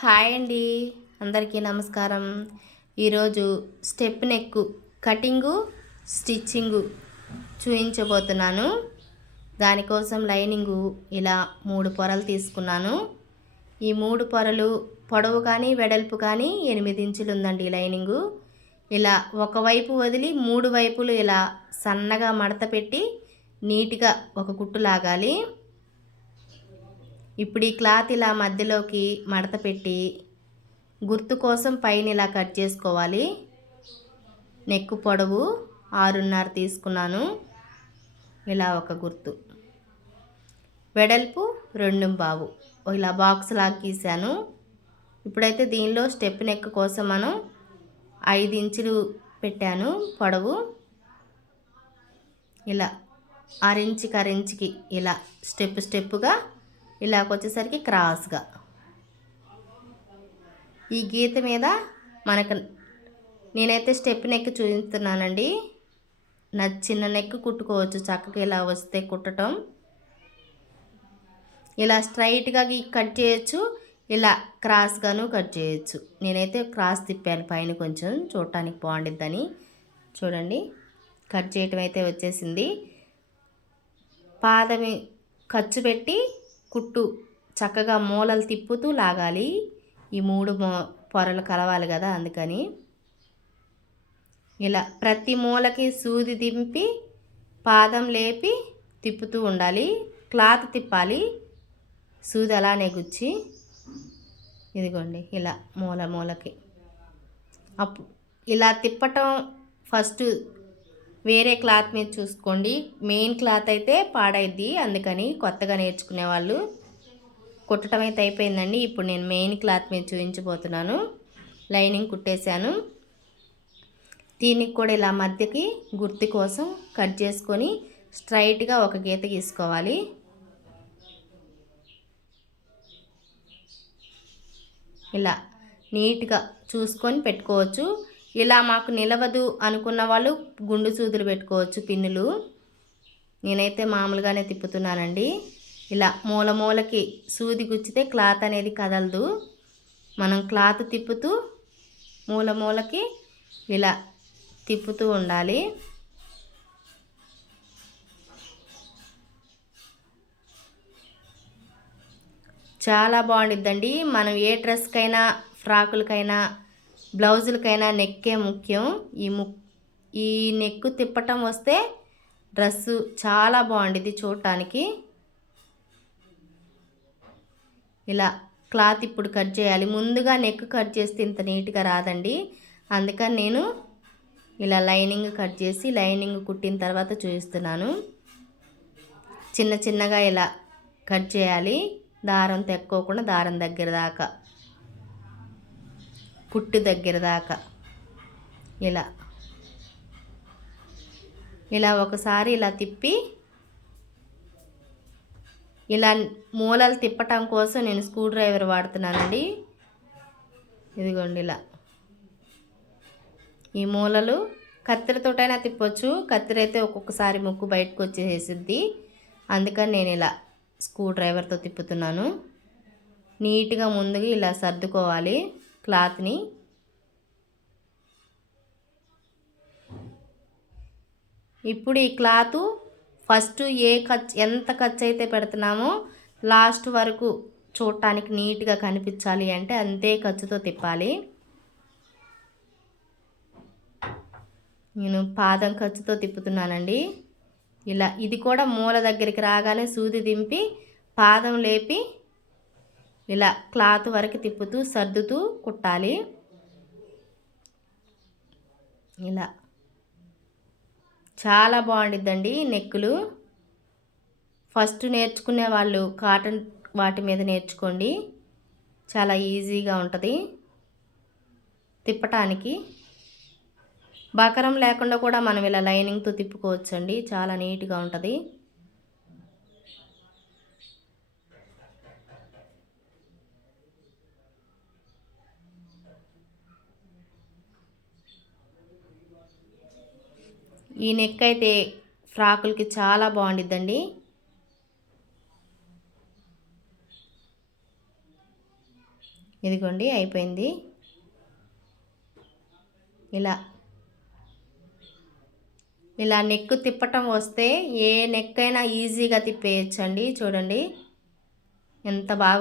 Hi అండి, అందరికీ నమస్కారం. ఈరోజు స్టెప్ నెక్ కటింగు స్టిచ్చింగు చూపించబోతున్నాను. దానికోసం లైనింగు ఇలా 3 పొరలు తీసుకున్నాను. ఈ 3 పొరలు పొడవు కానీ వెడల్పు కానీ 8 ఇంచులు ఉందండి లైనింగు. ఇలా ఒకవైపు వదిలి 3 వైపులు ఇలా సన్నగా మడత పెట్టి నీట్గా ఒక కుట్టు లాగాలి. ఇప్పుడు ఈ క్లాత్ ఇలా మధ్యలోకి మడత పెట్టి గుర్తు కోసం పైన ఇలా కట్ చేసుకోవాలి. నెక్ పొడవు 6.5 తీసుకున్నాను. ఇలా ఒక గుర్తు, వెడల్పు 2.25 ఇలా బాక్స్ లాగా గీసాను. ఇప్పుడైతే దీనిలో స్టెప్ నెక్ కోసం మనం 5 ఇంచులు పెట్టాను పొడవు. ఇలా అరించికి అరించికి ఇలా స్టెప్పుగా ఇలాగొచ్చేసరికి క్రాస్గా ఈ గీత మీద మనకు నేనైతే స్టెప్ నెక్ చూపిస్తున్నానండి. చిన్న నెక్ కుట్టుకోవచ్చు చక్కగా. ఇలా వస్తే కుట్టడం ఇలా స్ట్రైట్గా కట్ చేయొచ్చు, ఇలా క్రాస్గాను కట్ చేయొచ్చు. నేనైతే క్రాస్ తిప్పాను పైన కొంచెం చూడటానికి బాగుండిద్దని. చూడండి, కట్ చేయటం అయితే వచ్చేసింది. పాదమి ఖర్చు పెట్టి కుట్టు చక్కగా మూలలు తిప్పుతూ లాగాలి. ఈ 3 పొరలు కలవాలి కదా, అందుకని ఇలా ప్రతి మూలకి సూది దింపి పాదం లేపి తిప్పుతూ ఉండాలి. క్లాత్ తిప్పాలి, సూది అలానే గుచ్చి. ఇదిగోండి ఇలా మూలకి ఇలా తిప్పటం ఫస్ట్ వేరే క్లాత్ మీద చూసుకోండి. మెయిన్ క్లాత్ అయితే పాడైద్ది, అందుకని కొత్తగా నేర్చుకునే వాళ్ళు కుట్టడం అయితే అయిపోయిందండి. ఇప్పుడు నేను మెయిన్ క్లాత్ మీద చూపించబోతున్నాను. లైనింగ్ కుట్టేశాను. దీనికి కూడా ఇలా మధ్యకి గుర్తు కోసం కట్ చేసుకొని స్ట్రైట్గా ఒక గీత గీసుకోవాలి. ఇలా నీట్గా చూసుకొని పెట్టుకోవచ్చు. ఇలా మాకు నిలవదు అనుకున్న వాళ్ళు గుండు సూదులు పెట్టుకోవచ్చు, పిన్నులు. నేనైతే మామూలుగానే తిప్పుతున్నానండి. ఇలా మూలకి సూది గుచ్చితే క్లాత్ అనేది కదలదు. మనం క్లాత్ తిప్పుతూ మూలకి ఇలా తిప్పుతూ ఉండాలి. చాలా బాగుండిద్దండి. మనం ఏ డ్రెస్కైనా, ఫ్రాకులకైనా, బ్లౌజులకైనా నెక్కే ముఖ్యం. ఈ నెక్ తిప్పటం వస్తే డ్రెస్సు చాలా బాగుండిద్ది చూడటానికి. ఇలా క్లాత్ ఇప్పుడు కట్ చేయాలి. ముందుగా నెక్ కట్ చేస్తే ఇంత నీట్గా రాదండి. అందుకని నేను ఇలా లైనింగ్ కట్ చేసి లైనింగ్ కుట్టిన తర్వాత చూపిస్తున్నాను. చిన్నగా ఇలా కట్ చేయాలి. దారం తెక్కోకుండా దారం దగ్గర దాకా, కుట్టు దగ్గర దాకా ఇలా ఒకసారి ఇలా తిప్పి, ఇలా మూలలు తిప్పటం కోసం నేను స్క్రూ డ్రైవర్ వాడుతున్నానండి. ఇదిగోండి ఇలా ఈ మూలలు కత్తెరతోటైనా తిప్పొచ్చు. కత్తెర అయితే ఒక్కొక్కసారి ముక్కు బయటకు వచ్చేసిద్ది, అందుకని నేను ఇలా స్క్రూ డ్రైవర్తో తిప్పుతున్నాను. నీట్గా ముందుగా ఇలా సర్దుకోవాలి క్లాత్ని. ఇప్పుడు ఈ క్లాత్ ఫస్ట్ ఎంత ఖర్చు అయితే పెడుతున్నామో లాస్ట్ వరకు చూడటానికి నీట్గా కనిపించాలి అంటే అంతే ఖర్చుతో తిప్పాలి. నేను పాదం ఖర్చుతో తిప్పుతున్నానండి. ఇలా ఇది కూడా మూల దగ్గరికి రాగానే సూది దింపి పాదం లేపి ఇలా క్లాత్ వరకు తిప్పుతూ సర్దుతూ కుట్టాలి. ఇలా చాలా బాగుండిద్దండి నెక్కులు. ఫస్ట్ నేర్చుకునే వాళ్ళు కాటన్ వాటి మీద నేర్చుకోండి, చాలా ఈజీగా ఉంటుంది తిప్పటానికి. బకరం లేకుండా కూడా మనం ఇలా లైనింగ్తో తిప్పుకోవచ్చండి, చాలా నీట్గా ఉంటుంది. ఈ నెక్ అయితే ఫ్రాకులకి చాలా బాగుండిద్దండి. ఇదిగోండి అయిపోయింది. ఇలా నెక్ తిప్పటం వస్తే ఏ నెక్ అయినా ఈజీగా తిప్పేయచ్చండి. చూడండి ఎంత బాగా